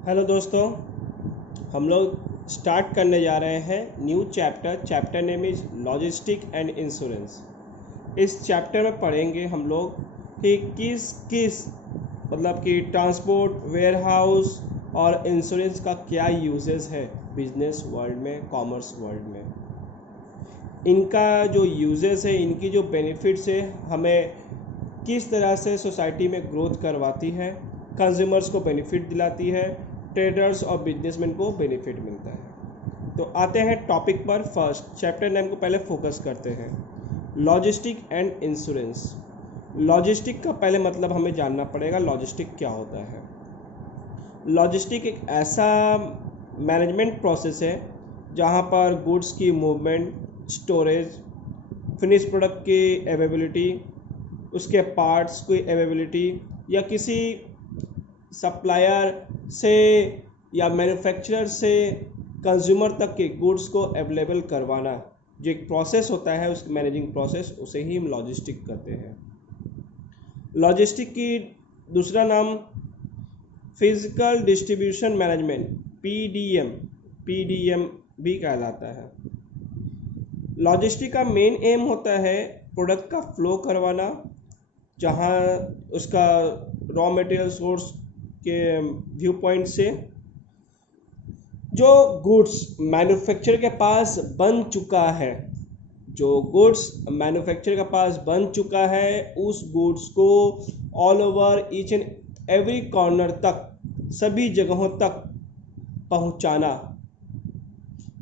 Hello दोस्तों, हम लोग स्टार्ट करने जा रहे हैं new chapter name is logistic and insurance. इस चैप्टर में पढ़ेंगे हम लोग कि किस किस मतलब कि ट्रांसपोर्ट, वेयरहाउस और इंश्योरेंस का क्या यूजेस है बिजनेस वर्ल्ड में, कॉमर्स वर्ल्ड में। इनका जो यूजेस है, इनकी जो बेनिफिट्स है, हमें किस तरह से सोसाइटी में ग्रोथ करवाती है, कंज्यूमर्स को बेनिफिट दिलाती है, ट्रेडर्स और बिजनेसमैन को बेनिफिट मिलता है। तो आते हैं टॉपिक पर। फर्स्ट चैप्टर नेम को पहले फोकस करते हैं, लॉजिस्टिक एंड इंश्योरेंस। लॉजिस्टिक का पहले मतलब हमें जानना पड़ेगा, लॉजिस्टिक क्या होता है। लॉजिस्टिक एक ऐसा मैनेजमेंट प्रोसेस है जहाँ पर गुड्स की मूवमेंट, स्टोरेज, फिनिश प्रोडक्ट की अवेलेबिलिटी, उसके पार्ट्स की अवेलेबिलिटी या किसी सप्लायर से या मैन्युफैक्चरर से कंज्यूमर तक के गुड्स को अवेलेबल करवाना, जो एक प्रोसेस होता है, उस मैनेजिंग प्रोसेस, उसे ही हम लॉजिस्टिक कहते हैं। लॉजिस्टिक की दूसरा नाम फिजिकल डिस्ट्रीब्यूशन मैनेजमेंट, पीडीएम भी कहलाता है। लॉजिस्टिक का मेन एम होता है प्रोडक्ट का फ्लो करवाना, जहाँ उसका रॉ मटेरियल सोर्स के व्यू पॉइंट से जो गुड्स मैन्युफैक्चर के पास बन चुका है, जो गुड्स मैन्युफैक्चर के पास बन चुका है, उस गुड्स को all over each and every corner तक, सभी जगहों तक पहुंचाना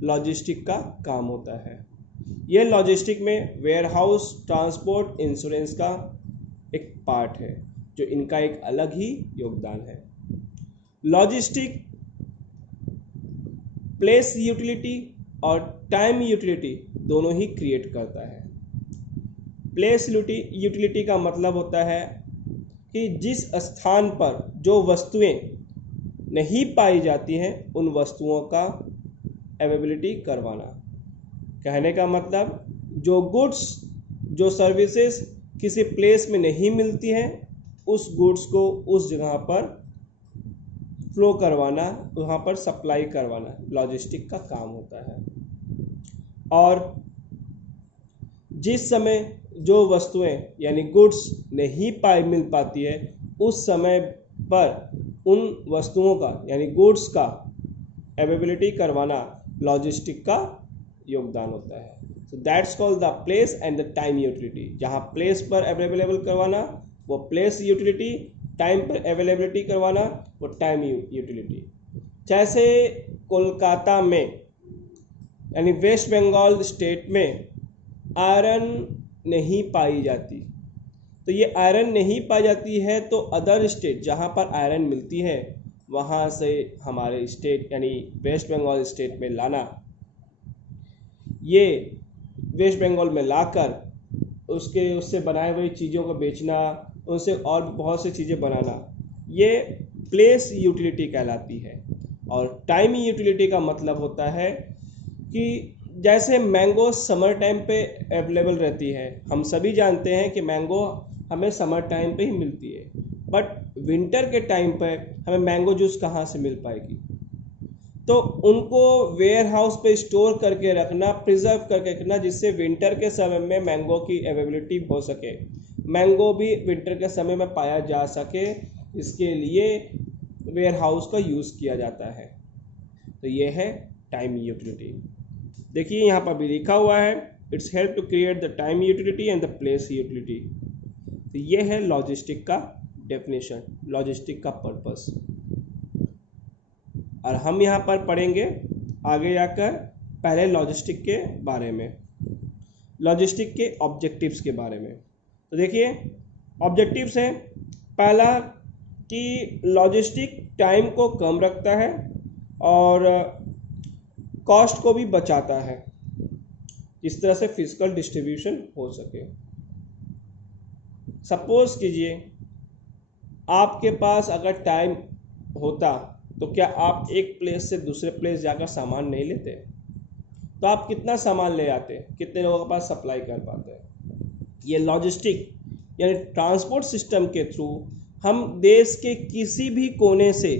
लॉजिस्टिक का काम होता है। यह लॉजिस्टिक में वेयरहाउस, ट्रांसपोर्ट, इंश्योरेंस का एक पार्ट है, जो इनका एक अलग ही योगदान है। लॉजिस्टिक प्लेस यूटिलिटी और टाइम यूटिलिटी दोनों ही क्रिएट करता है। प्लेस यूटिलिटी का मतलब होता है कि जिस स्थान पर जो वस्तुएं नहीं पाई जाती हैं, उन वस्तुओं का अवेलेबिलिटी करवाना। कहने का मतलब, जो गुड्स, जो सर्विसेज किसी प्लेस में नहीं मिलती हैं, उस गुड्स को उस जगह पर फ्लो करवाना, वहाँ पर सप्लाई करवाना लॉजिस्टिक का काम होता है। और जिस समय जो वस्तुएं यानी गुड्स नहीं मिल पाती है, उस समय पर उन वस्तुओं का यानी गुड्स का अवेलेबिलिटी करवाना लॉजिस्टिक का योगदान होता है। So that's called the place and the time utility. जहाँ प्लेस पर अवेलेबल करवाना वो प्लेस यूटिलिटी, टाइम पर अवेलेबिलिटी करवाना वो टाइम यूटिलिटी। जैसे कोलकाता में यानी वेस्ट बंगाल स्टेट में आयरन नहीं पाई जाती, तो ये आयरन नहीं पाई जाती है, तो अदर स्टेट जहाँ पर आयरन मिलती है वहाँ से हमारे स्टेट यानी वेस्ट बंगाल स्टेट में लाना, ये वेस्ट बंगाल में लाकर उससे बनाए हुए चीज़ों को बेचना, उनसे और बहुत सी चीज़ें बनाना, ये प्लेस यूटिलिटी कहलाती है। और टाइम यूटिलिटी का मतलब होता है कि जैसे मैंगो समर टाइम पे अवेलेबल रहती है, हम सभी जानते हैं कि मैंगो हमें समर टाइम पे ही मिलती है, बट विंटर के टाइम पर हमें मैंगो जूस कहाँ से मिल पाएगी। तो उनको वेयर हाउस पे स्टोर करके रखना, प्रिजर्व करके रखना, जिससे विंटर के समय में मैंगो की अवेलेबिलिटी हो सके, मैंगो भी विंटर के समय में पाया जा सके, इसके लिए वेयर हाउस का यूज़ किया जाता है। तो ये है टाइम यूटिलिटी। देखिए यहाँ पर भी लिखा हुआ है, it's help to create the time utility and the place utility. तो ये है लॉजिस्टिक का डेफिनेशन, लॉजिस्टिक का पर्पस। और हम यहाँ पर पढ़ेंगे आगे जाकर पहले लॉजिस्टिक के बारे में, लॉजिस्टिक के ऑब्जेक्टिव्स के बारे में। तो देखिए ऑब्जेक्टिव्स है, पहला कि लॉजिस्टिक टाइम को कम रखता है और कॉस्ट को भी बचाता है, इस तरह से फिजिकल डिस्ट्रीब्यूशन हो सके। सपोज कीजिए आपके पास अगर टाइम होता तो क्या आप एक प्लेस से दूसरे प्लेस जाकर सामान नहीं लेते? तो आप कितना सामान ले आते, कितने लोगों के पास सप्लाई कर पाते? ये लॉजिस्टिक यानी ट्रांसपोर्ट सिस्टम के थ्रू हम देश के किसी भी कोने से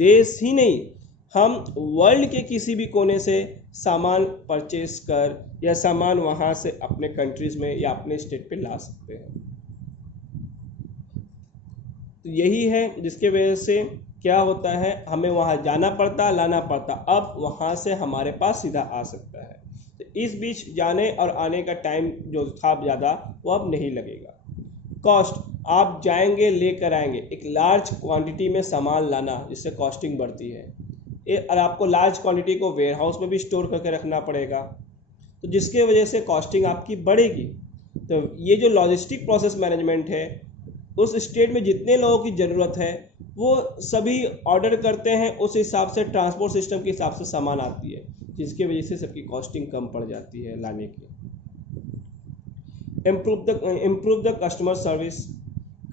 देश ही नहीं, हम वर्ल्ड के किसी भी कोने से सामान परचेस कर या सामान वहाँ से अपने कंट्रीज में या अपने स्टेट पे ला सकते हैं। तो यही है जिसके वजह से क्या होता है, हमें वहाँ जाना पड़ता, लाना पड़ता, अब वहाँ से हमारे पास सीधा आ सकता है। तो इस बीच जाने और आने का टाइम जो था ज़्यादा, वो अब नहीं लगेगा। कॉस्ट, आप जाएंगे लेकर आएंगे, एक लार्ज क्वांटिटी में सामान लाना, जिससे कॉस्टिंग बढ़ती है। और आपको लार्ज क्वांटिटी को वेयर हाउस में भी स्टोर करके रखना पड़ेगा, तो जिसके वजह से कॉस्टिंग आपकी बढ़ेगी। तो ये जो लॉजिस्टिक प्रोसेस मैनेजमेंट है, उस स्टेट में जितने लोगों की ज़रूरत है वो सभी ऑर्डर करते हैं, उस हिसाब से ट्रांसपोर्ट सिस्टम के हिसाब से सामान आती है, जिसकी वजह से सबकी कॉस्टिंग कम पड़ जाती है लाने की। Improve the customer service,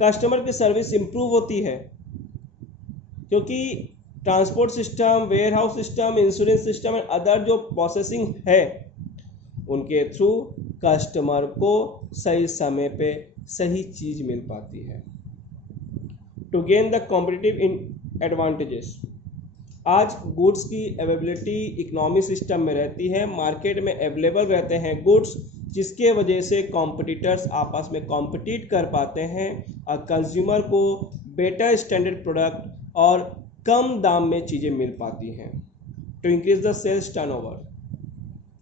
customer की सर्विस इम्प्रूव होती है क्योंकि transport system, warehouse system, insurance system and other जो प्रोसेसिंग है, उनके थ्रू कस्टमर को सही समय पे सही चीज़ मिल पाती है। To gain the competitive advantages, आज गुड्स की अवेलेबिलिटी इकोनॉमी सिस्टम में रहती है, मार्केट में अवेलेबल रहते हैं गुड्स, जिसके वजह से कॉम्पिटिटर्स आपस में कॉम्पिटिट कर पाते हैं और कंज्यूमर को बेटर स्टैंडर्ड प्रोडक्ट और कम दाम में चीज़ें मिल पाती हैं। To increase the sales turnover,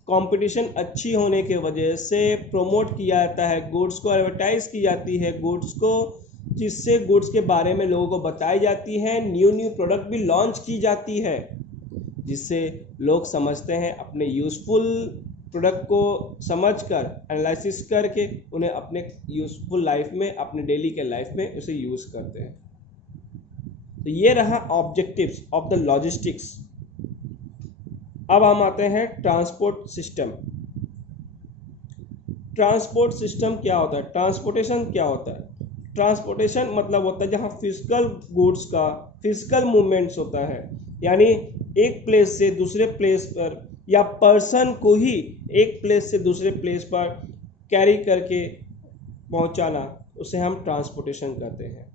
competition अच्छी होने के वजह से प्रमोट किया जाता है गुड्स को, एडवर्टाइज की जाती है गुड्स को, जिससे गुड्स के बारे में लोगों को बताई जाती है, न्यू प्रोडक्ट भी लॉन्च की जाती है, जिससे लोग समझते हैं, अपने यूज़फुल प्रोडक्ट को समझकर एनालिसिस करके उन्हें अपने यूज़फुल लाइफ में, अपने डेली के लाइफ में उसे यूज़ करते हैं। तो ये रहा ऑब्जेक्टिव्स ऑफ द लॉजिस्टिक्स। अब हम आते हैं ट्रांसपोर्ट सिस्टम। ट्रांसपोर्ट सिस्टम क्या होता है, ट्रांसपोर्टेशन क्या होता है? ट्रांसपोर्टेशन मतलब होता है जहाँ फिजिकल गुड्स का फिजिकल मूवमेंट्स होता है, यानी एक प्लेस से दूसरे प्लेस पर या पर्सन को ही एक प्लेस से दूसरे प्लेस पर कैरी करके पहुंचाना, उसे हम ट्रांसपोर्टेशन कहते हैं।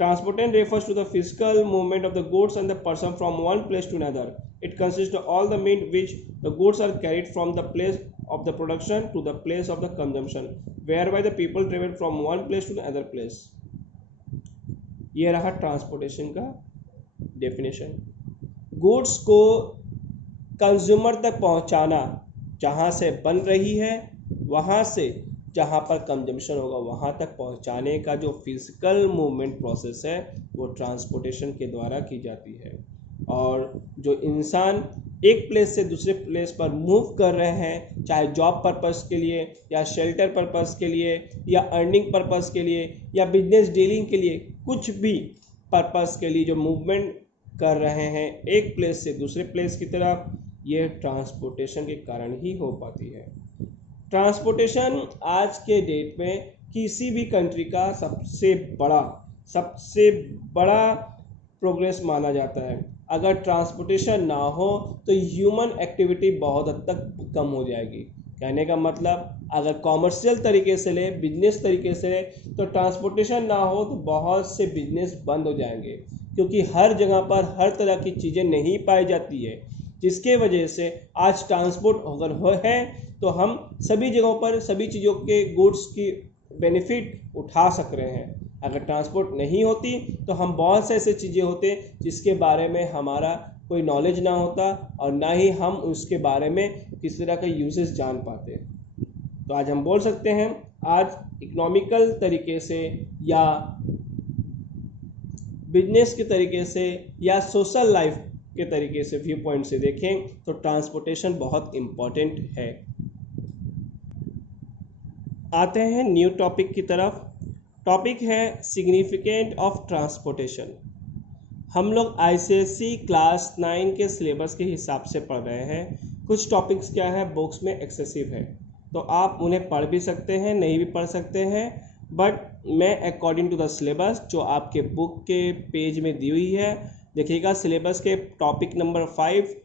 Transportation refers to the physical movement of the goods and the person from one place to another. It consists of all the means which the goods are carried from the place of the production to the place of the consumption, whereby the people travel from one place to another place. ये रहा transportation का definition. Goods को consumer तक पहुंचाना, जहां से बन रही है वहां से जहाँ पर कंजम्पशन होगा वहाँ तक पहुँचाने का जो फिजिकल मूवमेंट प्रोसेस है, वो ट्रांसपोर्टेशन के द्वारा की जाती है। और जो इंसान एक प्लेस से दूसरे प्लेस पर मूव कर रहे हैं, चाहे जॉब पर्पस के लिए या शेल्टर पर्पस के लिए या अर्निंग पर्पस के लिए या बिजनेस डीलिंग के लिए, कुछ भी पर्पस के लिए जो मूवमेंट कर रहे हैं एक प्लेस से दूसरे प्लेस की तरफ, ये ट्रांसपोर्टेशन के कारण ही हो पाती है। ट्रांसपोर्टेशन आज के डेट में किसी भी कंट्री का सबसे बड़ा प्रोग्रेस माना जाता है। अगर ट्रांसपोर्टेशन ना हो तो ह्यूमन एक्टिविटी बहुत हद तक कम हो जाएगी। कहने का मतलब, अगर कॉमर्शियल तरीके से ले, बिजनेस तरीके से ले, तो ट्रांसपोर्टेशन ना हो तो बहुत से बिजनेस बंद हो जाएंगे, क्योंकि हर जगह पर हर तरह की चीज़ें नहीं पाई जाती है, जिसके वजह से आज ट्रांसपोर्ट अगर है तो हम सभी जगहों पर सभी चीज़ों के गुड्स की बेनिफिट उठा सक रहे हैं। अगर ट्रांसपोर्ट नहीं होती तो हम बहुत से ऐसे चीज़ें होते जिसके बारे में हमारा कोई नॉलेज ना होता और ना ही हम उसके बारे में किसी तरह का यूजेस जान पाते। तो आज हम बोल सकते हैं, आज इकोनॉमिकल तरीके से या बिजनेस के तरीके से या सोशल लाइफ के तरीके से, व्यू पॉइंट से देखें तो ट्रांसपोर्टेशन बहुत इम्पॉर्टेंट है। आते हैं न्यू टॉपिक की तरफ। टॉपिक है सिग्निफिकेंट ऑफ ट्रांसपोर्टेशन। हम लोग ICSE क्लास 9 के सिलेबस के हिसाब से पढ़ रहे हैं। कुछ टॉपिक्स क्या है बुक्स में एक्सेसिव है, तो आप उन्हें पढ़ भी सकते हैं, नहीं भी पढ़ सकते हैं, बट मैं अकॉर्डिंग टू द सिलेबस जो आपके बुक के पेज में दी हुई है, देखिएगा सिलेबस के topic number 5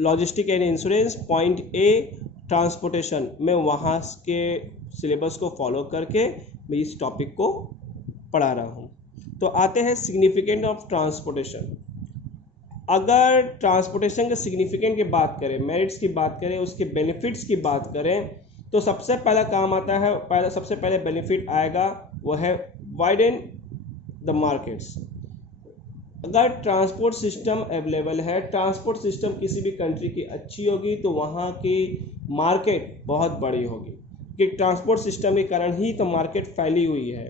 logistic and insurance, point A transportation, मैं वहाँ के सिलेबस को फॉलो करके मैं इस टॉपिक को पढ़ा रहा हूँ। तो आते हैं सिग्निफिकेंट ऑफ ट्रांसपोर्टेशन। अगर ट्रांसपोर्टेशन के सिग्निफिकेंट की बात करें, मेरिट्स की बात करें, उसके बेनिफिट्स की बात करें, तो सबसे पहला काम आता है, सबसे पहले बेनिफिट आएगा वो है वाइडन द मार्केट्स। अगर ट्रांसपोर्ट सिस्टम अवेलेबल है, ट्रांसपोर्ट सिस्टम किसी भी कंट्री की अच्छी होगी तो वहाँ की मार्केट बहुत बड़ी होगी, कि ट्रांसपोर्ट सिस्टम के कारण ही तो मार्केट फैली हुई है।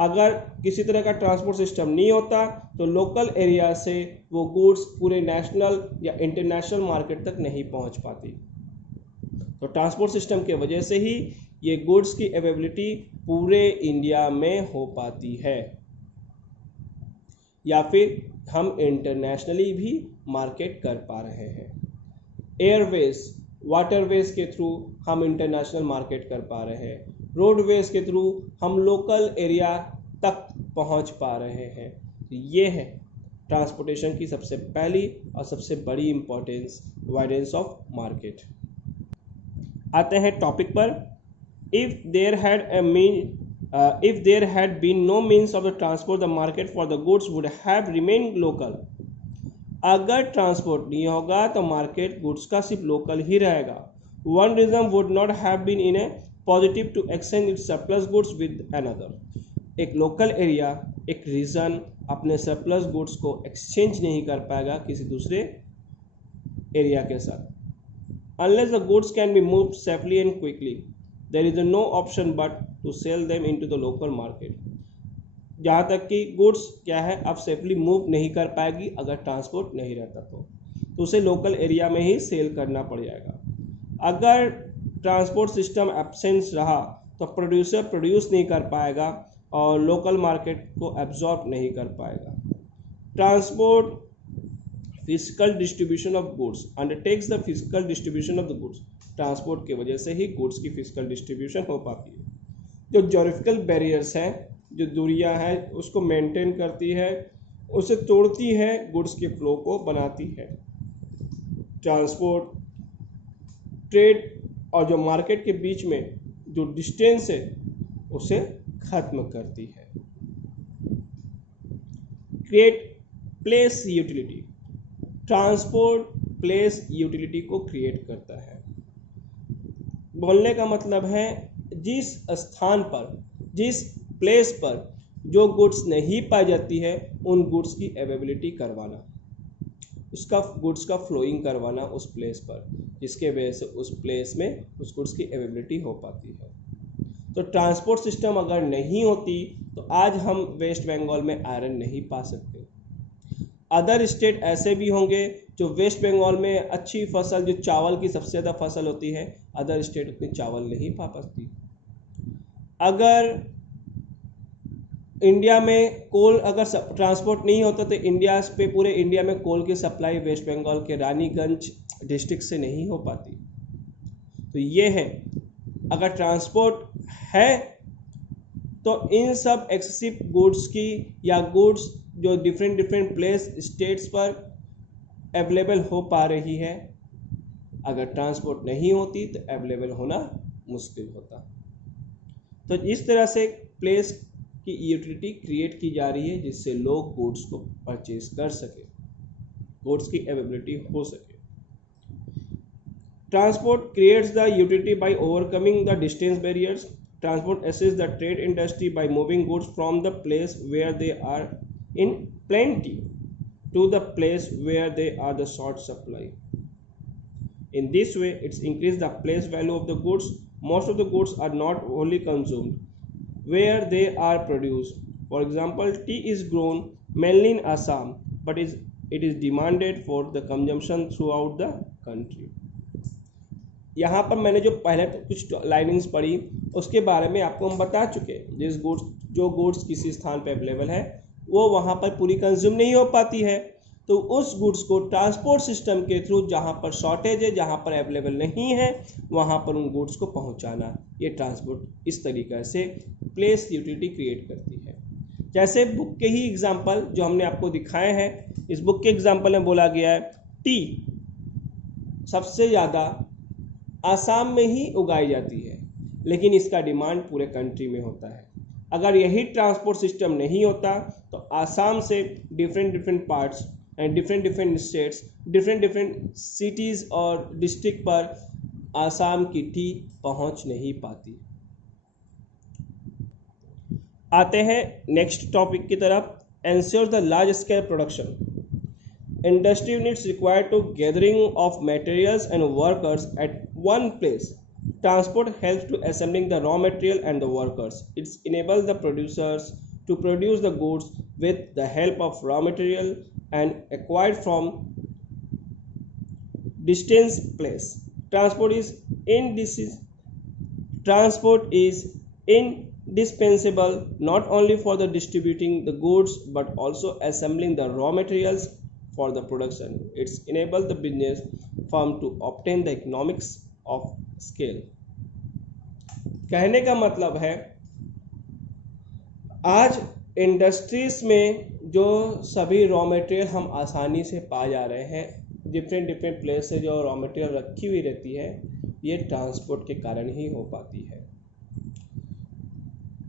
अगर किसी तरह का ट्रांसपोर्ट सिस्टम नहीं होता तो लोकल एरिया से वो गुड्स पूरे नेशनल या इंटरनेशनल मार्केट तक नहीं पहुंच पाती। तो ट्रांसपोर्ट सिस्टम के वजह से ही ये गुड्स की अवेलेबिलिटी पूरे इंडिया में हो पाती है, या फिर हम इंटरनेशनली भी मार्केट कर पा रहे हैं। एयरवेज, वाटरवेज के थ्रू हम इंटरनेशनल मार्केट कर पा रहे हैं, रोडवेज के थ्रू हम लोकल एरिया तक पहुंच पा रहे हैं। तो ये है ट्रांसपोर्टेशन की सबसे पहली और सबसे बड़ी इंपॉर्टेंस, वाइडेंस ऑफ मार्केट। आते हैं टॉपिक पर। If there had been no means of the transport, the market for the goods would have remained local. अगर ट्रांसपोर्ट नहीं होगा तो मार्केट गुड्स का सिर्फ लोकल ही रहेगा। One reason would not have been in a positive to exchange its surplus goods with another. एक local area, एक reason अपने सरप्लस गुड्स को एक्सचेंज नहीं कर पाएगा किसी दूसरे एरिया के साथ। Unless the goods can be moved safely and quickly, there is no option but to sell them into the local market. जहाँ तक कि गुड्स क्या है, अब सेफली मूव नहीं कर पाएगी अगर ट्रांसपोर्ट नहीं रहता तो उसे लोकल एरिया में ही सेल करना पड़ जाएगा। अगर ट्रांसपोर्ट सिस्टम एब्सेंस रहा तो प्रोड्यूसर प्रोड्यूस नहीं कर पाएगा और लोकल मार्केट को एब्जॉर्ब नहीं कर पाएगा। Transport physical distribution of goods undertakes the physical distribution of the goods. Transport की वजह से ही गुड्स की फिजिकल डिस्ट्रीब्यूशन हो पाती है। जो ज्योग्राफिकल बैरियर्स हैं, जो दूरियां हैं, उसको मेंटेन करती है, उसे तोड़ती है, गुड्स के फ्लो को बनाती है। ट्रांसपोर्ट, ट्रेड और जो मार्केट के बीच में जो डिस्टेंस है उसे खत्म करती है। Create place utility. Transport place utility को क्रिएट करता है। बोलने का मतलब है जिस स्थान पर, जिस प्लेस पर जो गुड्स नहीं पाई जाती है उन गुड्स की अवेलेबिलिटी करवाना, उसका गुड्स का फ्लोइंग करवाना उस प्लेस पर, जिसके वजह से उस प्लेस में उस गुड्स की अवेलेबिलिटी हो पाती है। तो ट्रांसपोर्ट सिस्टम अगर नहीं होती तो आज हम वेस्ट बंगाल में आयरन नहीं पा सकते। अदर स्टेट ऐसे भी होंगे जो वेस्ट बंगाल में अच्छी फसल, जो चावल की सबसे ज़्यादा फसल होती है, अदर स्टेट उतनी चावल नहीं पा पाती। अगर इंडिया में कोल अगर ट्रांसपोर्ट नहीं होता तो इंडिया पे, पूरे इंडिया में कोल की सप्लाई वेस्ट बंगाल के रानीगंज डिस्ट्रिक्ट से नहीं हो पाती। तो ये है, अगर ट्रांसपोर्ट है तो इन सब एक्सेसिव गुड्स की या गुड्स जो डिफरेंट प्लेस स्टेट्स पर अवेलेबल हो पा रही है, अगर ट्रांसपोर्ट नहीं होती तो अवेलेबल होना मुश्किल होता। तो इस तरह से प्लेस की यूटिलिटी क्रिएट की जा रही है जिससे लोग गुड्स को परचेज कर सके, गुड्स की अवेलेबिलिटी हो सके। Transport creates the utility by overcoming the distance barriers. Transport assist the trade industry by moving goods from the place where they are in plenty to the place where they are the short supply. In this way, it's increased the place value of the goods. Most of the goods are not only consumed where they are produced. For example, tea is grown mainly in Assam, but it is demanded for the consumption throughout the country. यहाँ पर मैंने जो पहले कुछ linings पढ़ी उसके बारे में आपको हम बता चुके हैं। जो गुड्स किसी स्थान पर अवेलेबल है वो वहाँ पर पूरी कंज्यूम नहीं हो पाती है, तो उस गुड्स को ट्रांसपोर्ट सिस्टम के थ्रू जहाँ पर शॉर्टेज है, जहाँ पर अवेलेबल नहीं है, वहाँ पर उन गुड्स को पहुँचाना, ये ट्रांसपोर्ट इस तरीक़े से प्लेस यूटिलिटी क्रिएट करती है। जैसे बुक के ही एग्जांपल जो हमने आपको दिखाए हैं, इस बुक के एग्जांपल में बोला गया है टी सबसे ज़्यादा आसाम में ही उगाई जाती है, लेकिन इसका डिमांड पूरे कंट्री में होता है। अगर यही ट्रांसपोर्ट सिस्टम नहीं होता तो आसाम से different different parts and different different states, different different cities और डिस्ट्रिक्ट पर आसाम की टी पहुंच नहीं पाती। आते हैं नेक्स्ट टॉपिक की तरफ, ensure the large scale production. Industry units required to gathering of materials and workers at one place. Transport helps to assembling the raw material and the workers. It enables the producers to produce the goods with the help of raw material and acquired from distant place. Transport is indispensable not only for the distributing the goods but also assembling the raw materials for the production. It's enable the business firm to obtain the economics of scale. कहने का मतलब है आज industries में जो सभी raw material हम आसानी से पा जा रहे हैं, डिफरेंट डिफरेंट प्लेस से जो रॉ मटेरियल रखी हुई रहती है, ये ट्रांसपोर्ट के कारण ही हो पाती है।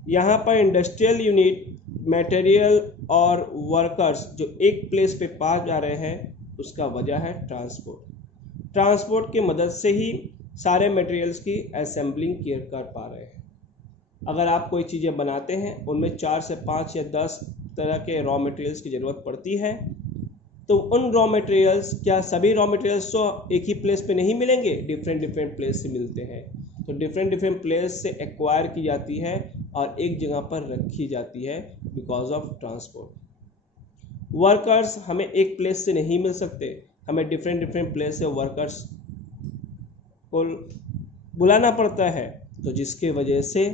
यहाँ पर इंडस्ट्रियल यूनिट मटेरियल और वर्कर्स जो एक प्लेस पे पा जा रहे हैं, उसका वजह है ट्रांसपोर्ट। ट्रांसपोर्ट की मदद से ही सारे मटेरियल्स की असेंबलिंग कर पा रहे हैं। अगर आप कोई चीज़ें बनाते हैं, उनमें 4 से 5 या 10 तरह के रॉ मटेरियल्स की ज़रूरत पड़ती है, तो उन रॉ मटेरियल्स, क्या सभी रॉ मटेरियल्स तो एक ही प्लेस पे नहीं मिलेंगे, डिफरेंट डिफरेंट प्लेस से मिलते हैं। तो डिफरेंट डिफरेंट प्लेस से एक्वायर की जाती है और एक जगह पर रखी जाती है बिकॉज ऑफ ट्रांसपोर्ट। वर्कर्स हमें एक प्लेस से नहीं मिल सकते, हमें डिफरेंट डिफरेंट प्लेस से वर्कर्स को बुलाना पड़ता है, तो जिसके वजह से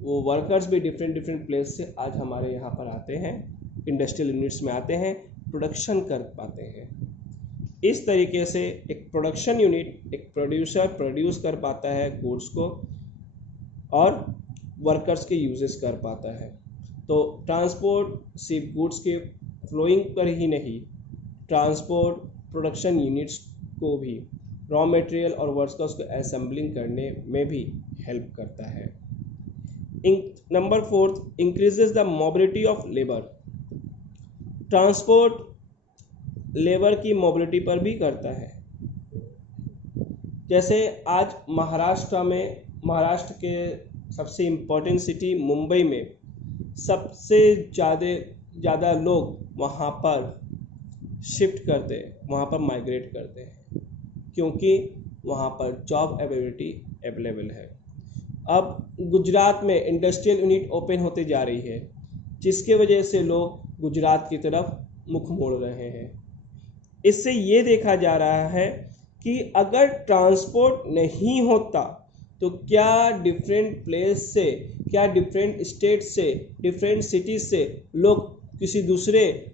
वो वर्कर्स भी डिफरेंट डिफरेंट प्लेस से आज हमारे यहाँ पर आते हैं, इंडस्ट्रियल यूनिट्स में आते हैं, प्रोडक्शन कर पाते हैं। इस तरीके से एक प्रोडक्शन यूनिट, एक प्रोड्यूसर प्रोड्यूस कर पाता है गुड्स को और वर्कर्स के यूजेस कर पाता है। तो ट्रांसपोर्ट सिर्फ गुड्स के फ्लोइंग पर ही नहीं, ट्रांसपोर्ट प्रोडक्शन यूनिट्स को भी रॉ मटेरियल और वर्कर्स को असेंबलिंग करने में भी हेल्प करता है। Number 4, increases the mobility of labour. Transport labour की मोबिलिटी पर भी करता है। जैसे आज महाराष्ट्र के सबसे इम्पोर्टेंट सिटी मुंबई में सबसे ज़्यादा लोग वहाँ पर शिफ्ट करते हैं, वहाँ पर माइग्रेट करते हैं, क्योंकि वहाँ पर जॉब अवेलेबल है। अब गुजरात में इंडस्ट्रियल यूनिट ओपन होते जा रही है, जिसके वजह से लोग गुजरात की तरफ मुख मोड़ रहे हैं। इससे ये देखा जा रहा है कि अगर ट्रांसपोर्ट नहीं होता तो क्या डिफरेंट प्लेस से, क्या डिफरेंट स्टेट से, डिफरेंट सिटीज से लोग किसी दूसरे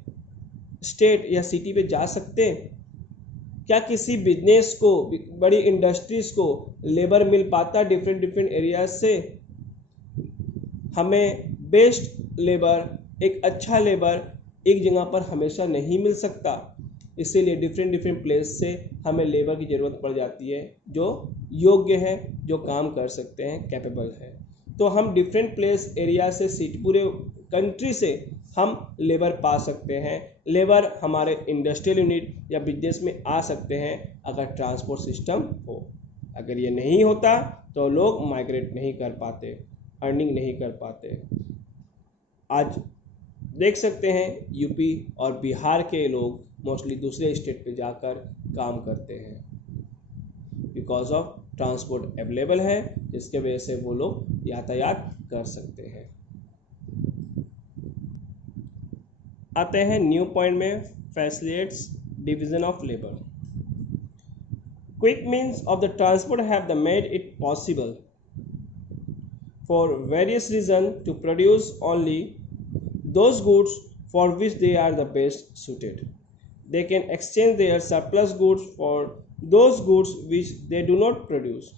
स्टेट या सिटी पे जा सकते हैं? क्या किसी बिजनेस को, बड़ी इंडस्ट्रीज को लेबर मिल पाता डिफरेंट डिफरेंट एरियाज से? हमें बेस्ट लेबर, एक अच्छा लेबर एक जगह पर हमेशा नहीं मिल सकता, इसीलिए डिफरेंट डिफरेंट प्लेस से हमें लेबर की ज़रूरत पड़ जाती है जो योग्य है, जो काम कर सकते हैं, कैपेबल है। तो हम डिफरेंट प्लेस एरिया से, पूरे कंट्री से हम लेबर पा सकते हैं। लेबर हमारे इंडस्ट्रियल यूनिट या बिजनेस में आ सकते हैं अगर ट्रांसपोर्ट सिस्टम हो। अगर ये नहीं होता तो लोग माइग्रेट नहीं कर पाते, अर्निंग नहीं कर पाते। आज देख सकते हैं यूपी और बिहार के लोग मोस्टली दूसरे स्टेट पे जाकर काम करते हैं बिकॉज ऑफ ट्रांसपोर्ट अवेलेबल है, जिसके वजह से वो लोग यातायात कर सकते हैं। आते हैं न्यू पॉइंट में, facilitates division of labour. Quick means of the transport have the made it possible for various region to produce only those goods for which they are the best suited. They can exchange their surplus goods for those goods which they do not produce.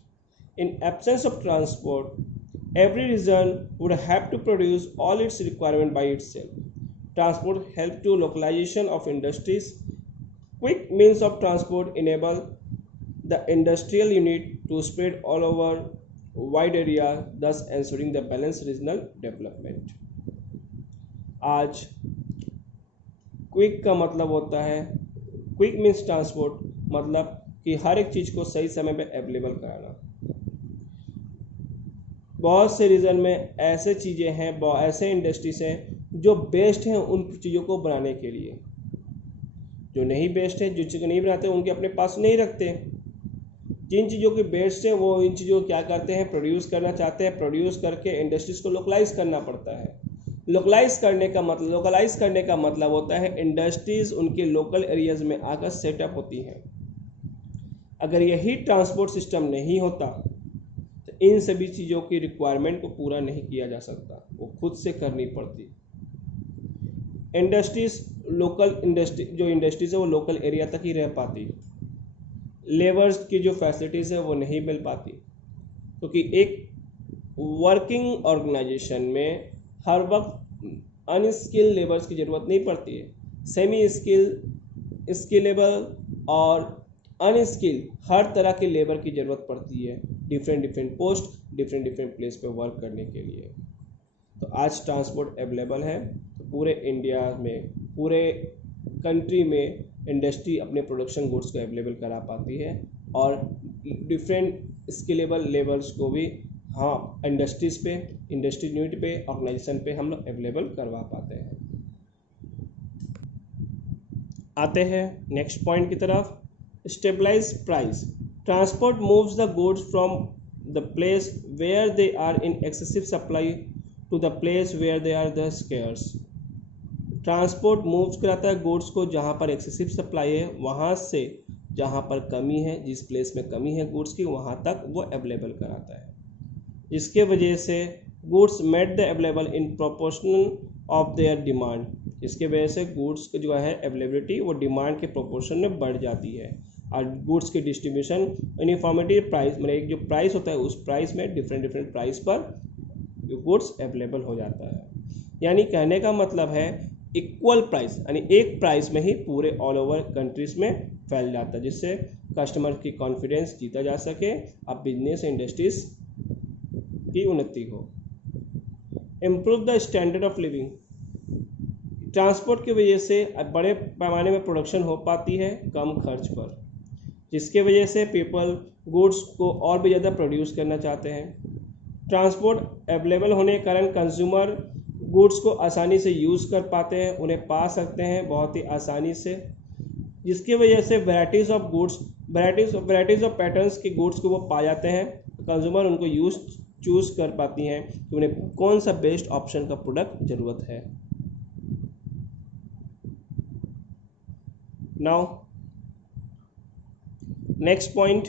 In absence of transport, every region would have to produce all its requirement by itself. Transport helps to localization of industries. Quick means of transport enable the industrial unit to spread all over wide area, thus ensuring the balanced regional development. आज quick का मतलब होता है, quick means transport, मतलब कि हर एक चीज़ को सही समय पे अवेलेबल कराना। बहुत से रीजन में ऐसे चीज़ें हैं, ऐसे इंडस्ट्रीज हैं जो बेस्ट हैं उन चीज़ों को बनाने के लिए, जो नहीं बेस्ट है, जो चीज़ नहीं बनाते उनके अपने पास नहीं रखते। जिन चीज़ों की बेस्ट है वो इन चीज़ों को क्या करते हैं, प्रोड्यूस करना चाहते हैं, प्रोड्यूस करके इंडस्ट्रीज को लोकलाइज करना पड़ता है। लोकलाइज करने का मतलब होता है इंडस्ट्रीज उनके लोकल एरियाज में आकर सेटअप होती हैं। अगर यही ट्रांसपोर्ट सिस्टम नहीं होता तो इन सभी चीज़ों की रिक्वायरमेंट को पूरा नहीं किया जा सकता, वो खुद से करनी पड़ती। जो इंडस्ट्रीज है वो लोकल एरिया तक ही रह पाती, लेबर्स की जो फैसिलिटीज़ है वो नहीं मिल पाती, क्योंकि एक वर्किंग ऑर्गेनाइजेशन में हर वक्त अनस्किल्ड लेबर्स की ज़रूरत नहीं पड़ती है। सेमी स्किलेबल और अनस्किल्ड हर तरह के लेबर की ज़रूरत पड़ती है, डिफरेंट पोस्ट, डिफरेंट प्लेस पे वर्क करने के लिए। तो आज ट्रांसपोर्ट अवेलेबल है, तो पूरे इंडिया में, पूरे कंट्री में इंडस्ट्री अपने प्रोडक्शन गुड्स को अवेलेबल करा पाती है, और डिफरेंट स्किलेबल लेबर्स को भी इंडस्ट्रीज पे, इंडस्ट्री यूनिट पे, ऑर्गेनाइजेशन पे हम लोग अवेलेबल करवा पाते हैं। आते हैं नेक्स्ट पॉइंट की तरफ, stabilize price. Transport moves the goods from the place where they are in excessive supply to the place where they are the scarce. Transport moves कराता है गुड्स को जहाँ पर एक्सेसिव सप्लाई है वहाँ से जहाँ पर कमी है, जिस प्लेस में कमी है गुड्स की वहाँ तक वो अवेलेबल कराता है। इसके वजह से goods made the available in proportional of their demand. इसके वजह से गुड्स की जो है अवेलेबिलिटी वो डिमांड के प्रोपोर्शन में बढ़ जाती है, और गुड्स की डिस्ट्रीब्यूशन यूनिफॉर्मिटी प्राइस, मतलब एक जो प्राइस होता है उस प्राइस में डिफरेंट प्राइस पर गुड्स अवेलेबल हो जाता है। यानी कहने का मतलब है इक्वल प्राइस, यानी एक प्राइस में ही पूरे ऑल ओवर कंट्रीज में फैल जाता है, जिससे कस्टमर की कॉन्फिडेंस जीता जा सके, अब बिजनेस इंडस्ट्रीज की उन्नति हो। Improve the standard of living. Transport की वजह से बड़े पैमाने में प्रोडक्शन हो पाती है कम खर्च पर, जिसके वजह से पीपल गुड्स को और भी ज़्यादा प्रोड्यूस करना चाहते हैं। ट्रांसपोर्ट अवेलेबल होने के कारण कंज्यूमर गुड्स को आसानी से यूज़ कर पाते हैं, उन्हें पा सकते हैं बहुत ही आसानी से, जिसकी वजह से वैराइटीज़ ऑफ पैटर्न्स के गुड्स को वो पा जाते हैं। कंज्यूमर उनको चूज़ कर पाती हैं कि उन्हें कौन सा बेस्ट ऑप्शन का प्रोडक्ट ज़रूरत है। Now next point,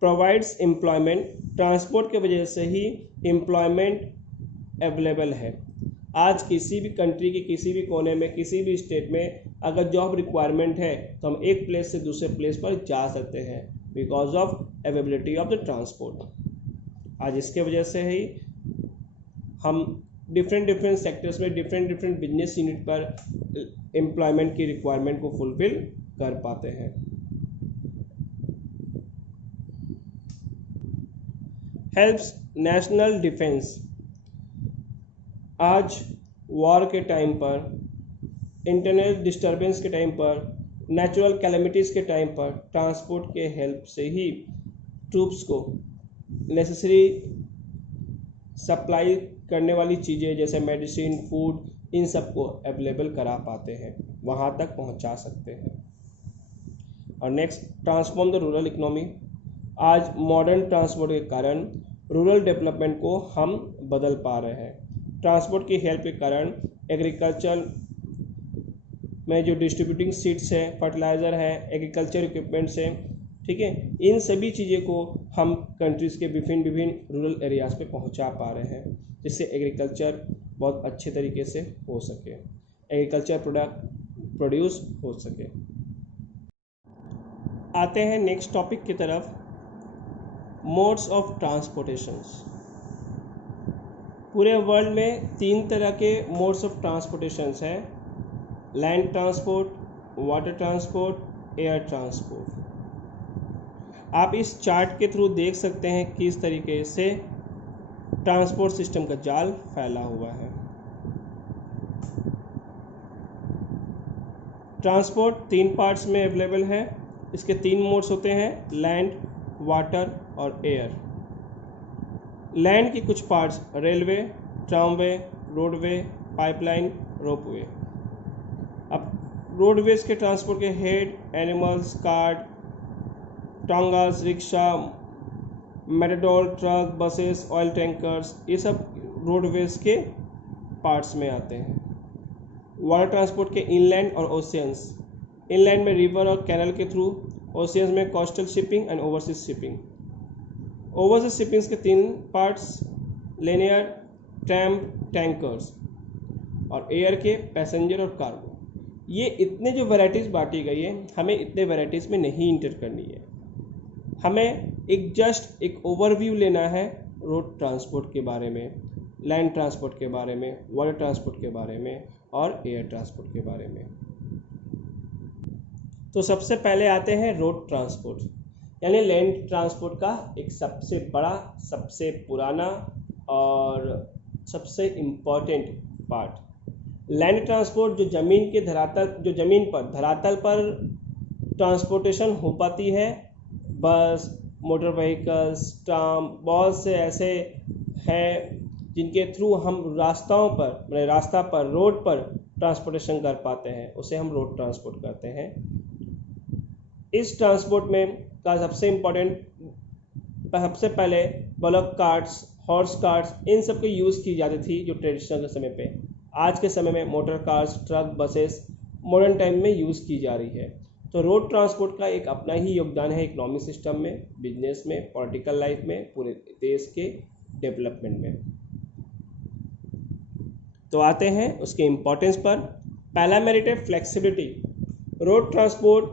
provides employment. Transport के वजह से ही एम्प्लॉयमेंट अवेलेबल है। आज किसी भी कंट्री के किसी भी कोने में, किसी भी स्टेट में अगर जॉब रिक्वायरमेंट है तो हम एक प्लेस से दूसरे प्लेस पर जा सकते हैं because of availability of the transport. आज इसके वजह से ही हम डिफरेंट सेक्टर्स में डिफरेंट बिजनेस यूनिट पर एम्प्लॉयमेंट की रिक्वायरमेंट को फुलफिल कर पाते हैं। Helps national defence. आज वॉर के टाइम पर, इंटरनल डिस्टर्बेंस के टाइम पर, नेचुरल कैलेमिटीज़ के टाइम पर ट्रांसपोर्ट के हेल्प से ही ट्रूप्स को नेसेसरी सप्लाई करने वाली चीज़ें जैसे मेडिसिन, फूड, इन सब को अवेलेबल करा पाते हैं, वहाँ तक पहुँचा सकते हैं। और next, transform the rural economy. आज मॉडर्न ट्रांसपोर्ट के कारण रूरल डेवलपमेंट को हम बदल पा रहे हैं। ट्रांसपोर्ट की हेल्प के कारण एग्रीकल्चर में जो डिस्ट्रीब्यूटिंग सीड्स है, फर्टिलाइज़र है, एग्रीकल्चर इक्विपमेंट्स हैं, ठीक है, इन सभी चीज़ें को हम कंट्रीज़ के विभिन्न रूरल एरियाज़ पे पहुंचा पा रहे हैं, जिससे एग्रीकल्चर बहुत अच्छे तरीके से हो सके, एग्रीकल्चर प्रोडक्ट प्रोड्यूस हो सके। आते हैं नेक्स्ट टॉपिक की तरफ, मोड्स ऑफ ट्रांसपोर्टेशंस। पूरे वर्ल्ड में 3 तरह के मोड्स ऑफ ट्रांसपोर्टेशंस हैं, land transport, water transport, air transport. आप इस चार्ट के थ्रू देख सकते हैं किस तरीके से ट्रांसपोर्ट सिस्टम का जाल फैला हुआ है। ट्रांसपोर्ट 3 पार्ट्स में अवेलेबल है। इसके 3 मोड्स होते हैं, लैंड, वाटर और एयर। लैंड की कुछ parts railway, tramway, roadway, pipeline, ropeway. अब रोडवेज के ट्रांसपोर्ट के head animals, cart, tongas, rickshaw, Matador, truck, buses, oil tankers, ये सब रोडवेज के पार्ट्स में आते हैं। वाटर ट्रांसपोर्ट के इनलैंड और ओशियंस। इनलैंड में रिवर और कैनल के थ्रू, ओशियंस में coastal shipping and overseas shipping. Overseas shippings के 3 पार्ट्स, लिनियर, ट्रैम्प, टैंकर्स, और एयर के पैसेंजर और कार्गो। ये इतने जो वैराइटीज़ बांटी गई है, हमें इतने वैराइटीज़ में नहीं इंटर करनी है। हमें एक ओवरव्यू लेना है रोड ट्रांसपोर्ट के बारे में, लैंड ट्रांसपोर्ट के बारे में, वाटर ट्रांसपोर्ट के बारे में और एयर ट्रांसपोर्ट के बारे में। तो सबसे पहले आते हैं रोड ट्रांसपोर्ट, यानी लैंड ट्रांसपोर्ट का एक सबसे बड़ा, सबसे पुराना और सबसे इम्पॉर्टेंट पार्ट। लैंड ट्रांसपोर्ट जो ज़मीन पर धरातल पर ट्रांसपोर्टेशन हो पाती है, बस, मोटर व्हीकल्स, ट्राम, बहुत से ऐसे हैं जिनके थ्रू हम रास्ता पर रोड पर ट्रांसपोर्टेशन कर पाते हैं, उसे हम रोड ट्रांसपोर्ट करते हैं। इस ट्रांसपोर्ट में का सबसे पहले बलक कार्ट्स, हॉर्स कार्ट्स, इन सब की यूज़ की जाती थी जो ट्रेडिशनल के समय पे। आज के समय में motor cars, truck, buses modern time में यूज़ की जा रही है। तो रोड ट्रांसपोर्ट का एक अपना ही योगदान है इकोनॉमिक सिस्टम में, बिजनेस में, पॉलिटिकल लाइफ में, पूरे देश के डेवलपमेंट में। तो आते हैं उसके इम्पोर्टेंस पर। पहला मेरिट है flexibility. Road transport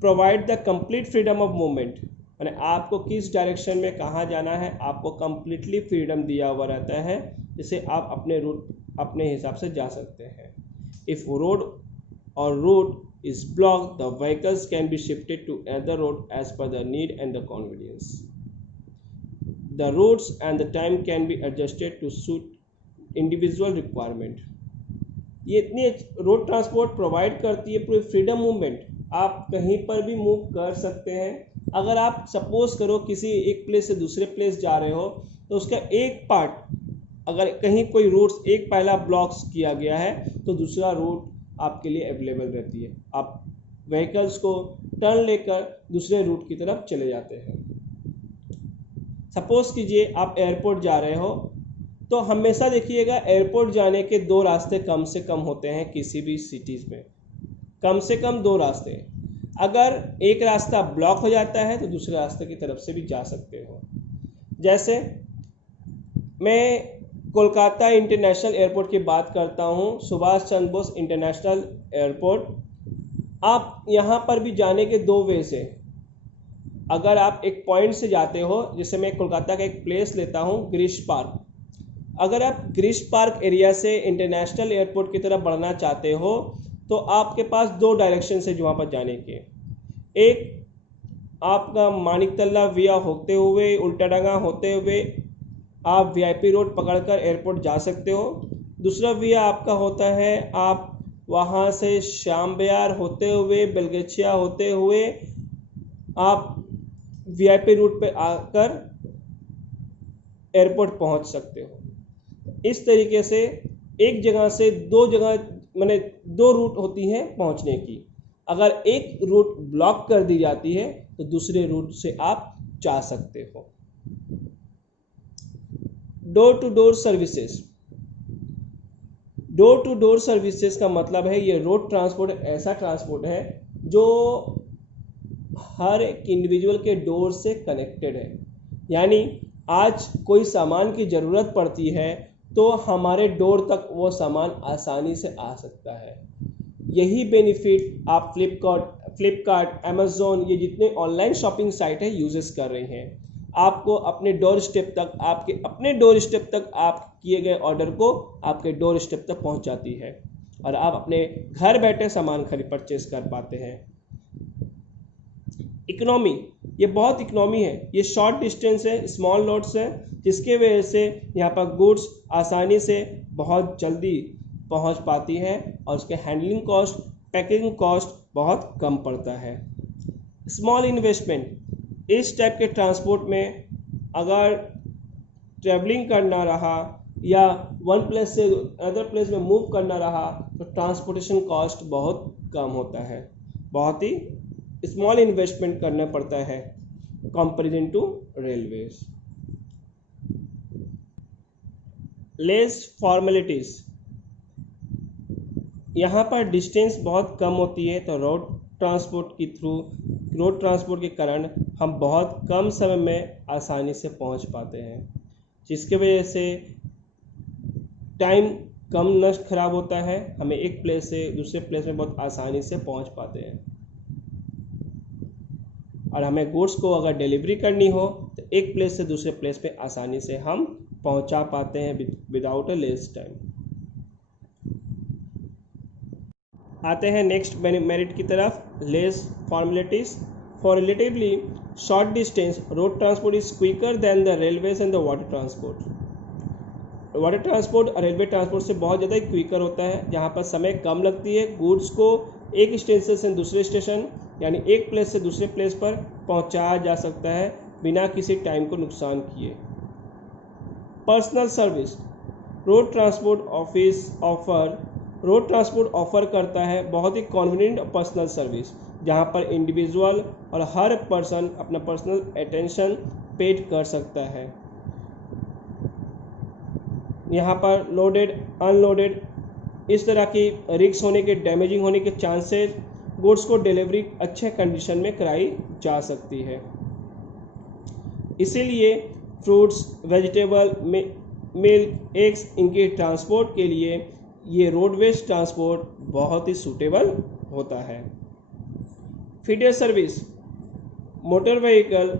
provide the complete freedom of movement, यानी आपको किस डायरेक्शन में कहाँ जाना है आपको कंप्लीटली फ्रीडम दिया हुआ रहता है, जिससे आप अपने रूट अपने हिसाब से जा सकते हैं। इफ रोड और route is blocked, the vehicles can be shifted to other road as per the need and the convenience. The routes and the time can be adjusted to suit individual requirement. ये इतनी road transport provide करती है पूरी freedom movement, आप कहीं पर भी move कर सकते हैं। अगर आप सपोज करो किसी एक प्लेस से दूसरे प्लेस जा रहे हो, तो उसका एक पार्ट अगर कहीं कोई रूट्स एक पहला ब्लॉक्स किया गया है तो दूसरा रूट आपके लिए अवेलेबल रहती है, आप व्हीकल्स को टर्न लेकर दूसरे रूट की तरफ चले जाते हैं। सपोज कीजिए आप एयरपोर्ट जा रहे हो, तो हमेशा देखिएगा एयरपोर्ट जाने के 2 रास्ते कम से कम होते हैं किसी भी सिटीज़ में, कम से कम 2 रास्ते। अगर एक रास्ता ब्लॉक हो जाता है तो दूसरे रास्ते की तरफ से भी जा सकते हो। जैसे मैं कोलकाता इंटरनेशनल एयरपोर्ट की बात करता हूँ, सुभाष चंद्र बोस इंटरनेशनल एयरपोर्ट। आप यहाँ पर भी जाने के 2 वे से, अगर आप एक पॉइंट से जाते हो, जैसे मैं कोलकाता का एक प्लेस लेता हूँ गिरीश पार्क, अगर आप गिरीश पार्क एरिया से इंटरनेशनल एयरपोर्ट की तरफ बढ़ना चाहते हो तो आपके पास 2 डायरेक्शन है वहाँ पर जाने के। एक आपका मानिकतल्ला विया होते हुए, उल्टाडंगा होते हुए आप वीआईपी रोड पकड़कर एयरपोर्ट जा सकते हो। दूसरा विया आपका होता है, आप वहाँ से श्याम विहार होते हुए, बेलगछिया होते हुए आप वीआईपी रूट पे आकर एयरपोर्ट पहुँच सकते हो। इस तरीके से एक जगह से 2 जगह माने 2 रूट होती हैं पहुँचने की। अगर एक रूट ब्लॉक कर दी जाती है तो दूसरे रूट से आप जा सकते हो। Door to door services. Door to door services का मतलब है ये रोड ट्रांसपोर्ट ऐसा ट्रांसपोर्ट है जो हर एक इंडिविजुअल के डोर से कनेक्टेड है। यानी आज कोई सामान की ज़रूरत पड़ती है तो हमारे डोर तक वो सामान आसानी से आ सकता है। यही बेनिफिट आप फ्लिपकार्ट, अमेज़ॉन, ये जितने ऑनलाइन शॉपिंग साइट है यूजेस कर रही हैं। आपको अपने डोर स्टेप तक, आपके अपने डोर स्टेप तक आप किए गए ऑर्डर को आपके डोर स्टेप तक पहुंचाती है और आप अपने घर बैठे सामान परचेस कर पाते हैं। इकोनॉमी, ये बहुत इकोनॉमी है, ये शॉर्ट डिस्टेंस है, स्मॉल लोड्स है, जिसके वजह से यहाँ पर गुड्स आसानी से बहुत जल्दी पहुँच पाती है और उसके हैंडलिंग कॉस्ट, पैकिंग कॉस्ट बहुत कम पड़ता है। स्मॉल इन्वेस्टमेंट, इस टाइप के ट्रांसपोर्ट में अगर ट्रैवलिंग करना रहा या वन प्लेस से अदर प्लेस में मूव करना रहा तो ट्रांसपोर्टेशन कॉस्ट बहुत कम होता है, बहुत ही स्मॉल इन्वेस्टमेंट करना पड़ता है comparison to railways. Less formalities, यहाँ पर डिस्टेंस बहुत कम होती है तो रोड ट्रांसपोर्ट के कारण हम बहुत कम समय में आसानी से पहुँच पाते हैं, जिसके वजह से टाइम कम नष्ट खराब होता है, हमें एक प्लेस से दूसरे प्लेस में बहुत आसानी से पहुंच पाते हैं। और हमें गुड्स को अगर डिलीवरी करनी हो तो एक प्लेस से दूसरे प्लेस पे आसानी से हम पहुंचा पाते हैं विदाउट अ लेस टाइम। आते हैं नेक्स्ट मेरिट की तरफ, less formalities. For relatively short distance road transport is quicker than the railways and the water transport. Water transport और रेलवे ट्रांसपोर्ट से बहुत ज़्यादा क्विकर होता है, जहाँ पर समय कम लगती है, गुड्स को एक स्टेशन से दूसरे स्टेशन यानी एक प्लेस से दूसरे प्लेस पर पहुँचाया जा सकता है बिना किसी टाइम को नुकसान किए। Personal service, road transport offer करता है बहुत ही कन्वीनियंट पर्सनल सर्विस, जहाँ पर इंडिविजुअल और हर पर्सन अपना पर्सनल अटेंशन पेड कर सकता है। यहाँ पर लोडेड अनलोडेड इस तरह की रिस्क होने के, डैमेजिंग होने के चांसेस, गुड्स को डिलीवरी अच्छे कंडीशन में कराई जा सकती है। इसीलिए फ्रूट्स, वेजिटेबल, मिल्क, एग्स, इनके ट्रांसपोर्ट के लिए ये रोडवेज ट्रांसपोर्ट बहुत ही सूटेबल होता है। फीडर सर्विस, मोटर व्हीकल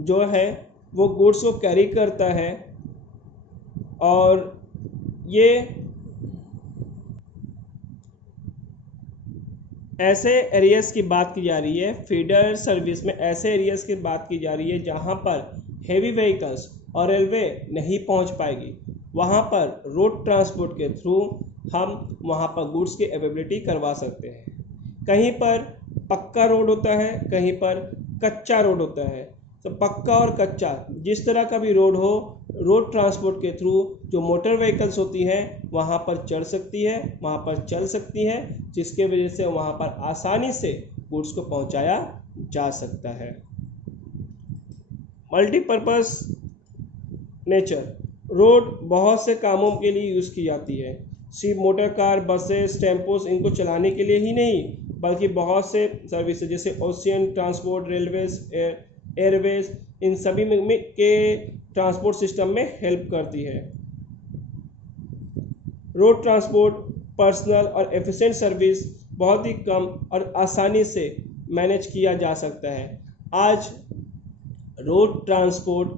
जो है वो गुड्स को कैरी करता है और ये ऐसे एरियाज की बात की जा रही है, फीडर सर्विस में ऐसे एरियाज की बात की जा रही है जहां पर हेवी व्हीकल्स और रेलवे नहीं पहुंच पाएगी, वहां पर रोड ट्रांसपोर्ट के थ्रू हम वहां पर गुड्स की अवेलेबिलिटी करवा सकते हैं। कहीं पर पक्का रोड होता है, कहीं पर कच्चा रोड होता है, तो पक्का और कच्चा जिस तरह का भी रोड हो, रोड ट्रांसपोर्ट के थ्रू जो मोटर व्हीकल्स होती हैं वहाँ पर चढ़ सकती है, वहाँ पर चल सकती है, जिसके वजह से वहाँ पर आसानी से गुड्स को पहुँचाया जा सकता है। मल्टीपर्पज़ नेचर, रोड बहुत से कामों के लिए यूज़ की जाती है, सिर्फ मोटर कार, बसेस, टेम्पोस इनको चलाने के लिए ही नहीं, बल्कि बहुत से सर्विसेज जैसे ओशियन ट्रांसपोर्ट, रेलवेज, एयरवेज, इन सभी में के ट्रांसपोर्ट सिस्टम में हेल्प करती है। रोड ट्रांसपोर्ट पर्सनल और एफिशिएंट सर्विस बहुत ही कम और आसानी से मैनेज किया जा सकता है। आज रोड ट्रांसपोर्ट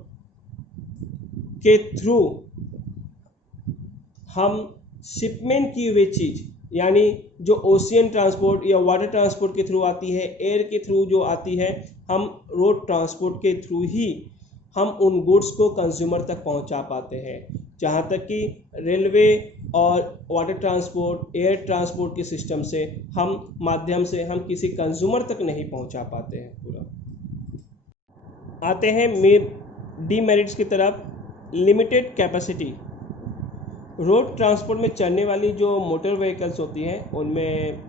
के थ्रू हम शिपमेंट की हुई चीज़, यानी जो ओशियन ट्रांसपोर्ट या वाटर ट्रांसपोर्ट के थ्रू आती है, एयर के थ्रू जो आती है, हम रोड ट्रांसपोर्ट के थ्रू ही हम उन गुड्स को कंज्यूमर तक पहुंचा पाते हैं। जहां तक कि रेलवे और वाटर ट्रांसपोर्ट, एयर ट्रांसपोर्ट के सिस्टम से माध्यम से हम किसी कंज्यूमर तक नहीं पहुंचा पाते हैं पूरा। आते हैं डीमेरिट्स की तरफ। लिमिटेड कैपेसिटी, रोड ट्रांसपोर्ट में चलने वाली जो मोटर व्हीकल्स होती हैं उनमें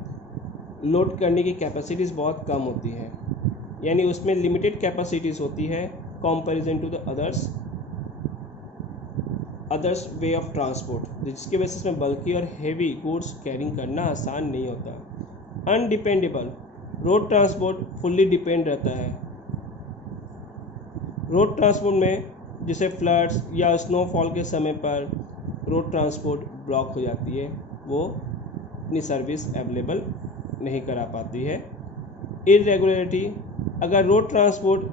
लोड करने की कैपेसिटीज़ बहुत कम होती है, यानी उसमें लिमिटेड कैपेसिटीज़ होती है comparison to the others way of transport, जिसकी वजह से इसमें बल्कि और हेवी गुड्स कैरिंग करना आसान नहीं होता। अनडिपेंडेबल, रोड ट्रांसपोर्ट फुल्ली डिपेंड रहता है। रोड ट्रांसपोर्ट में जैसे फ्लड्स या स्नोफॉल के समय पर रोड ट्रांसपोर्ट ब्लॉक हो जाती है, वो अपनी सर्विस अवेलेबल नहीं करा पाती है। इरेगुलरिटी, अगर road transport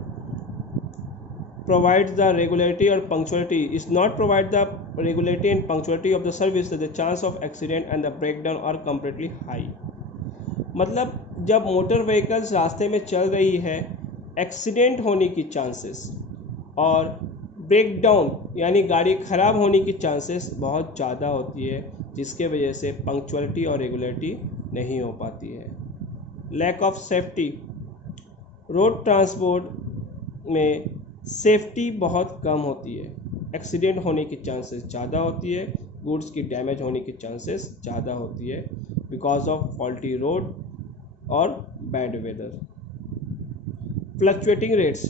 provides the regularity or punctuality is not provide the regularity and punctuality of the service, the chance of accident and the breakdown are completely high. मतलब जब मोटर व्हीकल्स रास्ते में चल रही है, एक्सीडेंट होने की चांसेस और ब्रेक डाउन यानी गाड़ी ख़राब होने की चांसेस बहुत ज़्यादा होती है, जिसके वजह से पंक्चुअलिटी और रेगुलरिटी नहीं हो पाती है। Lack of safety, road transport में सेफ्टी बहुत कम होती है, एक्सीडेंट होने की चांसेस ज़्यादा होती है, गुड्स की डैमेज होने की चांसेस ज़्यादा होती है बिकॉज ऑफ फॉल्टी रोड और bad weather. Fluctuating rates,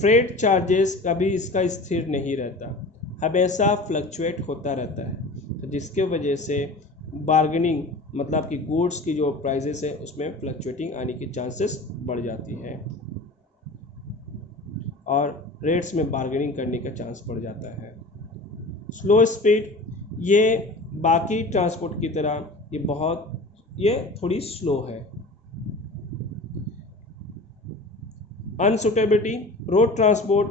freight charges कभी इसका स्थिर नहीं रहता, हमेशा फ्लक्चुएट होता रहता है, तो जिसके वजह से बार्गेनिंग मतलब कि गुड्स की जो प्राइजेस है उसमें फ्लक्चुएटिंग आने की चांसेस बढ़ जाती है और रेट्स में बार्गेनिंग करने का चांस बढ़ जाता है। स्लो स्पीड, ये बाकी ट्रांसपोर्ट की तरह ये थोड़ी स्लो है। अनसुटेबिलिटी, रोड ट्रांसपोर्ट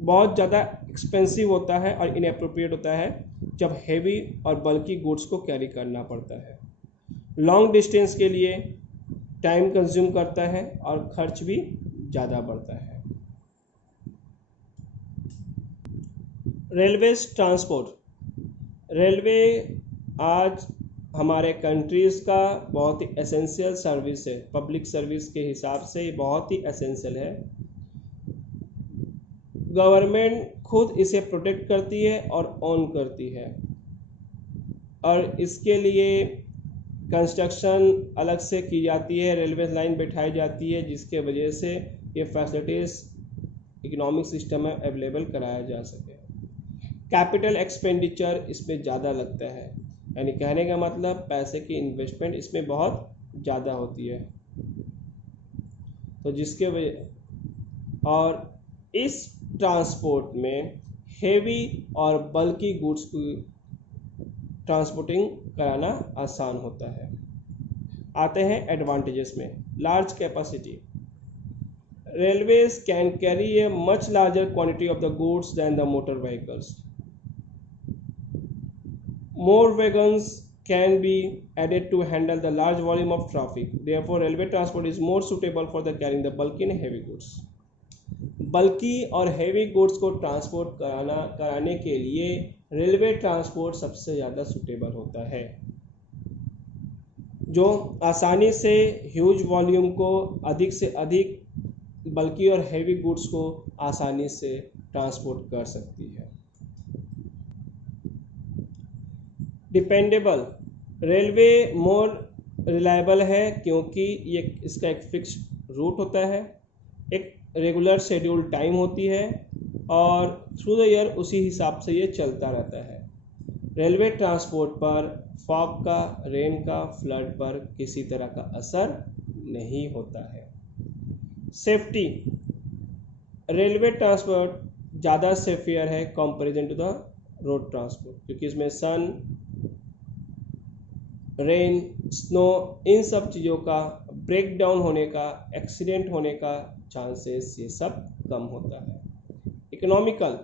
बहुत ज़्यादा एक्सपेंसिव होता है और इनएप्रोप्रिएट होता है जब हेवी और बल्कि गुड्स को कैरी करना पड़ता है। लॉन्ग डिस्टेंस के लिए टाइम कंज्यूम करता है और खर्च भी ज़्यादा बढ़ता है। रेलवे ट्रांसपोर्ट, रेलवे आज हमारे कंट्रीज़ का बहुत ही एसेंशियल सर्विस है, पब्लिक सर्विस के हिसाब से ये बहुत ही एसेंशियल है। गवर्नमेंट खुद इसे प्रोटेक्ट करती है और ऑन करती है और इसके लिए कंस्ट्रक्शन अलग से की जाती है, रेलवे लाइन बैठाई जाती है, जिसके वजह से ये फैसिलिटीज़ इकोनॉमिक सिस्टम में अवेलेबल कराया जा सके। कैपिटल एक्सपेंडिचर इसमें ज़्यादा लगता है, यानी कहने का मतलब पैसे की इन्वेस्टमेंट इसमें बहुत ज़्यादा होती है, तो जिसके वजह और इस ट्रांसपोर्ट में हेवी और बल्कि गुड्स की ट्रांसपोर्टिंग कराना आसान होता है। आते हैं एडवांटेजेस में। Large capacity, railways can carry a much larger quantity of the goods than the motor vehicles. More wagons can be added to handle the large volume of traffic. Therefore, railway transport is more suitable for the carrying the bulky and heavy goods. बल्कि और heavy goods को transport कराने के लिए railway transport सबसे ज़्यादा suitable होता है, जो आसानी से ह्यूज वॉल्यूम को अधिक से अधिक बल्कि और हेवी गुड्स को आसानी से ट्रांसपोर्ट कर सकती है। डिपेंडेबल, रेलवे मोर रिलायबल है क्योंकि ये इसका एक फिक्स्ड रूट होता है, एक रेगुलर शेड्यूल टाइम होती है और थ्रू द ईयर उसी हिसाब से ये चलता रहता है। रेलवे ट्रांसपोर्ट पर फॉग का, रेन का, फ्लड पर किसी तरह का असर नहीं होता है। सेफ्टी, रेलवे ट्रांसपोर्ट ज़्यादा सेफियर है comparison to the road transport, क्योंकि इसमें सन, रेन, स्नो, इन सब चीज़ों का ब्रेक डाउन होने का, एक्सीडेंट होने का चांसेस ये सब कम होता है। इकोनॉमिकल,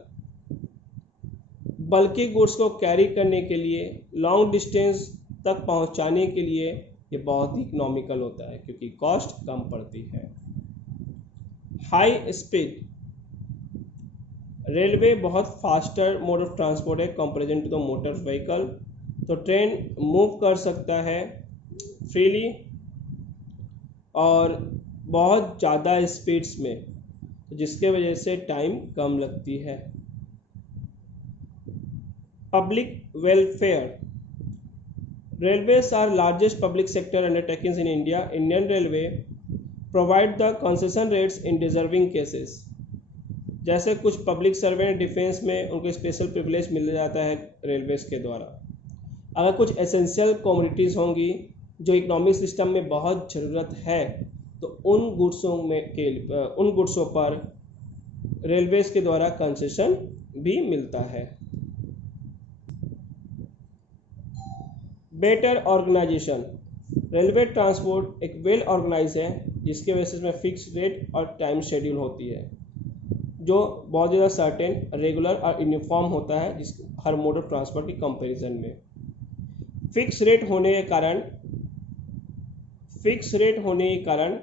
बल्कि गुड्स को कैरी करने के लिए, लॉन्ग डिस्टेंस तक पहुंचाने के लिए ये बहुत ही इकोनॉमिकल होता है क्योंकि कॉस्ट कम पड़ती है। हाई स्पीड, रेलवे बहुत फास्टर मोड ऑफ ट्रांसपोर्ट है comparison to the motor vehicle, तो ट्रेन मूव कर सकता है फ्रीली और बहुत ज़्यादा स्पीड्स में, जिसके वजह से टाइम कम लगती है। Public welfare, railways are largest public sector undertakings in India. Indian railway provide the concession rates in deserving cases. जैसे कुछ पब्लिक सर्वेंट डिफेंस में उनको स्पेशल प्रिविलेज मिल जाता है रेलवेज के द्वारा। अगर कुछ एसेंशियल कमोडिटीज़ होंगी जो इकोनॉमिक सिस्टम में बहुत ज़रूरत है, तो उन गुड्सों पर रेलवेज के द्वारा कंसेशन भी मिलता है। बेटर ऑर्गेनाइजेशन, रेलवे ट्रांसपोर्ट एक वेल ऑर्गेनाइज है जिसके बेसिस में फिक्स रेट और टाइम शेड्यूल होती है, जो बहुत ज़्यादा सर्टेन, रेगुलर और यूनिफॉर्म होता है जिस हर मोड ऑफ ट्रांसपोर्ट के कंपैरिजन में। फिक्स रेट होने के कारण फिक्स रेट होने के कारण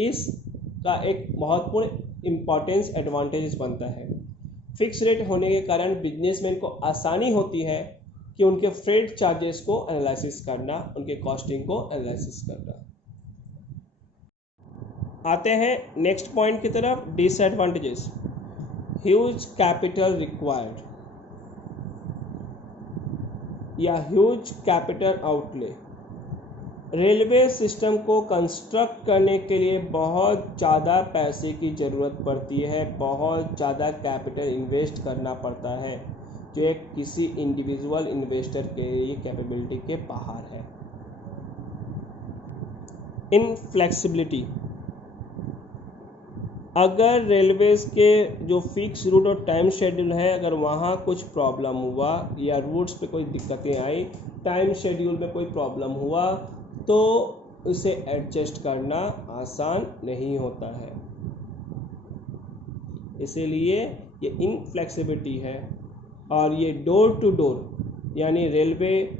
इसका एक महत्वपूर्ण इम्पोर्टेंस एडवांटेज बनता है। फिक्स रेट होने के कारण बिजनेसमैन को आसानी होती है कि उनके फ्रेट चार्जेस को एनालिसिस करना, उनके कॉस्टिंग को एनालिसिस करना। आते हैं नेक्स्ट पॉइंट की तरफ, डिसएडवांटेजेस। ह्यूज कैपिटल रिक्वायर्ड या huge capital outlay. Railway system को कंस्ट्रक्ट करने के लिए बहुत ज़्यादा पैसे की ज़रूरत पड़ती है, बहुत ज़्यादा कैपिटल इन्वेस्ट करना पड़ता है, जो एक किसी इंडिविजुअल इन्वेस्टर के लिए कैपेबिलिटी के बाहर है। इनफ्लेक्सिबिलिटी। अगर रेलवेज़ के जो फिक्स रूट और टाइम शेड्यूल है, अगर वहाँ कुछ प्रॉब्लम हुआ या रूट्स पे कोई दिक्कतें आई, टाइम शेड्यूल में कोई प्रॉब्लम हुआ, तो इसे एडजस्ट करना आसान नहीं होता है। इसीलिए ये इनफ्लेक्सिबिलिटी है। और ये डोर टू डोर यानी रेलवे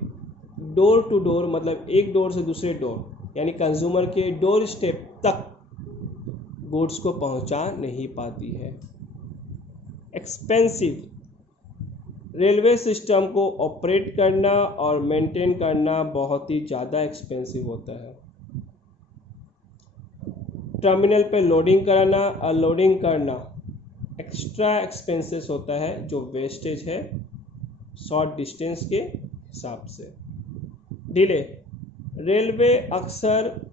डोर टू डोर मतलब एक डोर से दूसरे डोर यानी कंज्यूमर के डोर स्टेप तक गुड्स को पहुंचा नहीं पाती है। एक्सपेंसिव। रेलवे सिस्टम को ऑपरेट करना और मेंटेन करना बहुत ही ज़्यादा एक्सपेंसिव होता है। टर्मिनल पे लोडिंग कराना, अनलोडिंग करना एक्स्ट्रा एक्सपेंसेस होता है, जो वेस्टेज है शॉर्ट डिस्टेंस के हिसाब से। डिले। रेलवे अक्सर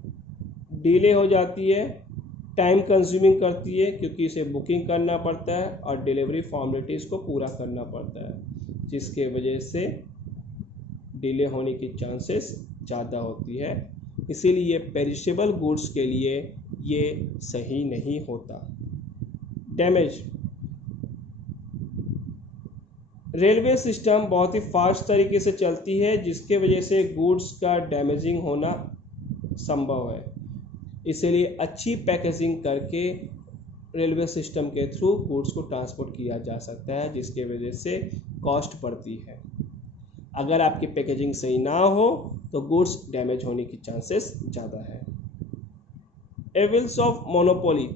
डिले हो जाती है, टाइम कंज्यूमिंग करती है, क्योंकि इसे बुकिंग करना पड़ता है और डिलीवरी फॉर्मेलिटीज़ को पूरा करना पड़ता है, जिसके वजह से डिले होने की चांसेस ज़्यादा होती है। इसीलिए पेरिशेबल गुड्स के लिए ये सही नहीं होता। डैमेज। रेलवे सिस्टम बहुत ही फास्ट तरीके से चलती है, जिसके वजह से गुड्स का डैमेजिंग होना संभव है। इसीलिए अच्छी पैकेजिंग करके रेलवे सिस्टम के थ्रू गुड्स को ट्रांसपोर्ट किया जा सकता है, जिसके वजह से कॉस्ट बढ़ती है। अगर आपकी पैकेजिंग सही ना हो तो गुड्स डैमेज होने की चांसेस ज़्यादा है। Evils of monopoly.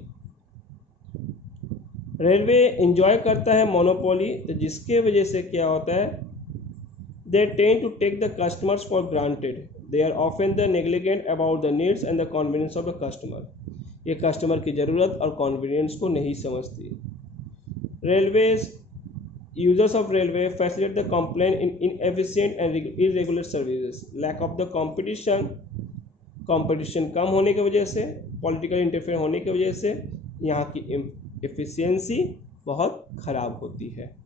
Railway enjoy करता है मोनोपोली, तो जिसके वजह से क्या होता है, they tend to take the customers for granted. They are often the negligent about the needs and the convenience of the customer. ये कस्टमर की ज़रूरत और कॉन्वीनियंस को नहीं समझती। Railways users of railway facilitate the complain in inefficient and irregular services. Lack of the competition कम होने की वजह से, पॉलिटिकल इंटरफेयर होने की वजह से यहाँ की एफिशिएंसी बहुत ख़राब होती है।